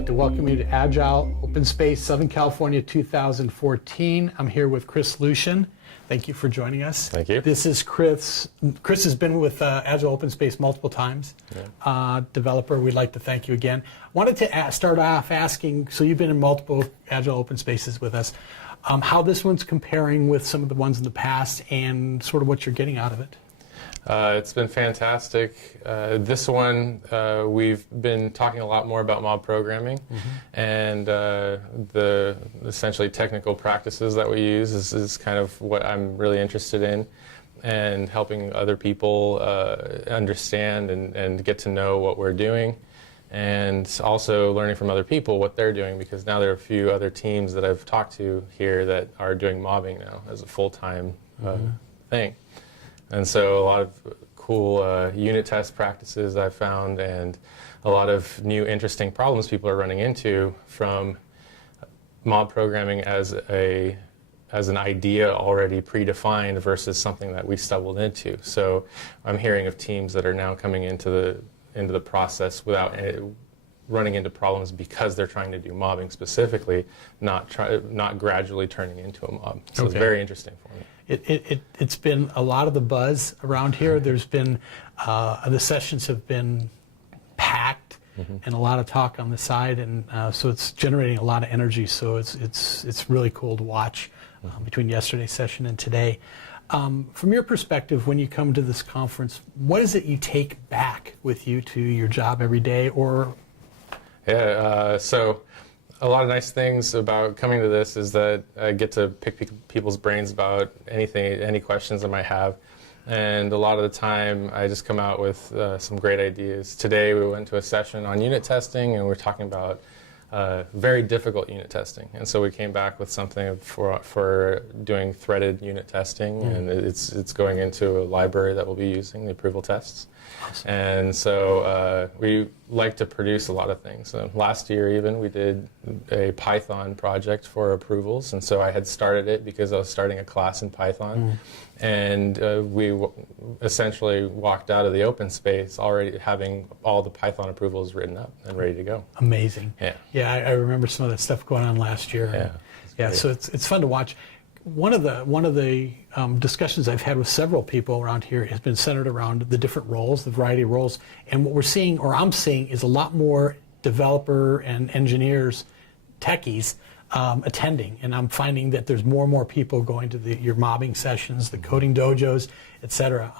like to welcome you to Agile Open Southern California 2014. I'm here with Chris Lucian. Thank you for joining us. Thank you. This is Chris. Chris has been with Agile Open multiple times. Yeah. Developer, we'd like to thank you again. Wanted to start off asking, so you've been in multiple Agile Open Spaces with us, how this one's comparing with some of the ones in the past and sort of what you're getting out of it. It's been fantastic. This one, we've been talking a lot more about mob programming, and the essentially technical practices that we use is kind of what I'm really interested in, and helping other people understand and get to know what we're doing, and also learning from other people what they're doing, because now there are a few other teams that I've talked to here that are doing mobbing now as a full-time thing. And so a lot of cool unit test practices I've found, and a lot of new interesting problems people are running into from mob programming as an idea already predefined versus something that we stumbled into. So I'm hearing of teams that are now coming into the process without running into problems because they're trying to do mobbing specifically, not gradually turning into a mob. So It's very interesting for me. It's been a lot of the buzz around here. There's been, the sessions have been packed and a lot of talk on the side, and so it's generating a lot of energy. So it's really cool to watch between yesterday's session and today. From your perspective, when you come to this conference, what is it you take back with you to your job every day? Or so a lot of nice things about coming to this is that I get to pick people's brains about any questions I might have. And a lot of the time, I just come out with some great ideas. Today, we went to a session on unit testing, and we're talking about very difficult unit testing. And so we came back with something for doing threaded unit testing, and it's going into a library that we'll be using, the approval tests. Awesome. And so we like to produce a lot of things. Last year even, we did a Python project for approvals, and so I had started it because I was starting a class in Python. And we essentially walked out of the open space already having all the Python approvals written up and ready to go. Amazing. Yeah, I remember some of that stuff going on last year. Yeah. So it's fun to watch. One of the discussions I've had with several people around here has been centered around the different roles, the variety of roles, and what we're seeing, or I'm seeing, is a lot more developer and engineers, techies, attending, and I'm finding that there's more and more people going to your mobbing sessions, the coding dojos, etc.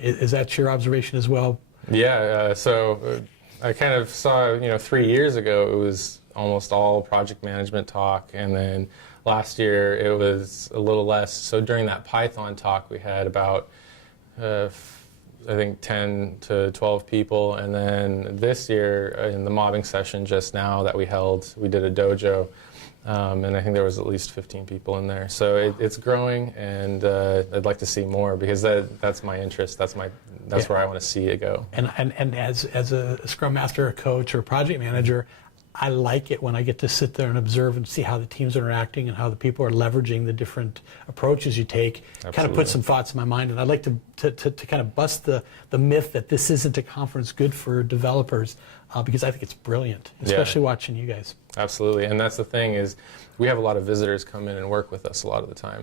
Is that your observation as well? Yeah. So I kind of saw, 3 years ago it was almost all project management talk, and then last year it was a little less. So during that Python talk, we had about I think 10 to 12 people, and then this year in the mobbing session just now that we held, we did a dojo. And I think there was at least 15 people in there. So it's growing, and I'd like to see more, because that's my interest. That's where I want to see it go. And as a Scrum Master, a coach, or a project manager, I like it when I get to sit there and observe and see how the teams are interacting and how the people are leveraging the different approaches you take. Absolutely. Kind of put some thoughts in my mind, and I'd like to kind of bust the myth that this isn't a conference good for developers, because I think it's brilliant, especially watching you guys. Absolutely, and that's the thing, is we have a lot of visitors come in and work with us a lot of the time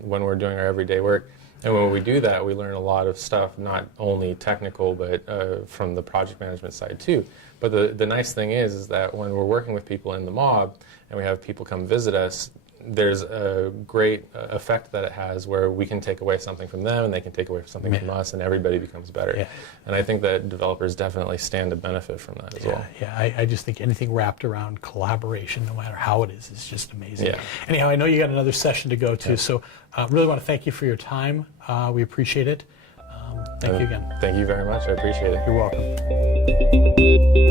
when we're doing our everyday work. And when we do that, we learn a lot of stuff, not only technical, but from the project management side too. But the nice thing is that when we're working with people in the mob and we have people come visit us, there's a great effect that it has, where we can take away something from them and they can take away something from us, and everybody becomes better. And I think that developers definitely stand to benefit from that as well. I just think anything wrapped around collaboration, no matter how it is just amazing. Anyhow, I know you got another session to go to, so really want to thank you for your time. We appreciate it. Thank you again. Thank you very much. I appreciate it. You're welcome.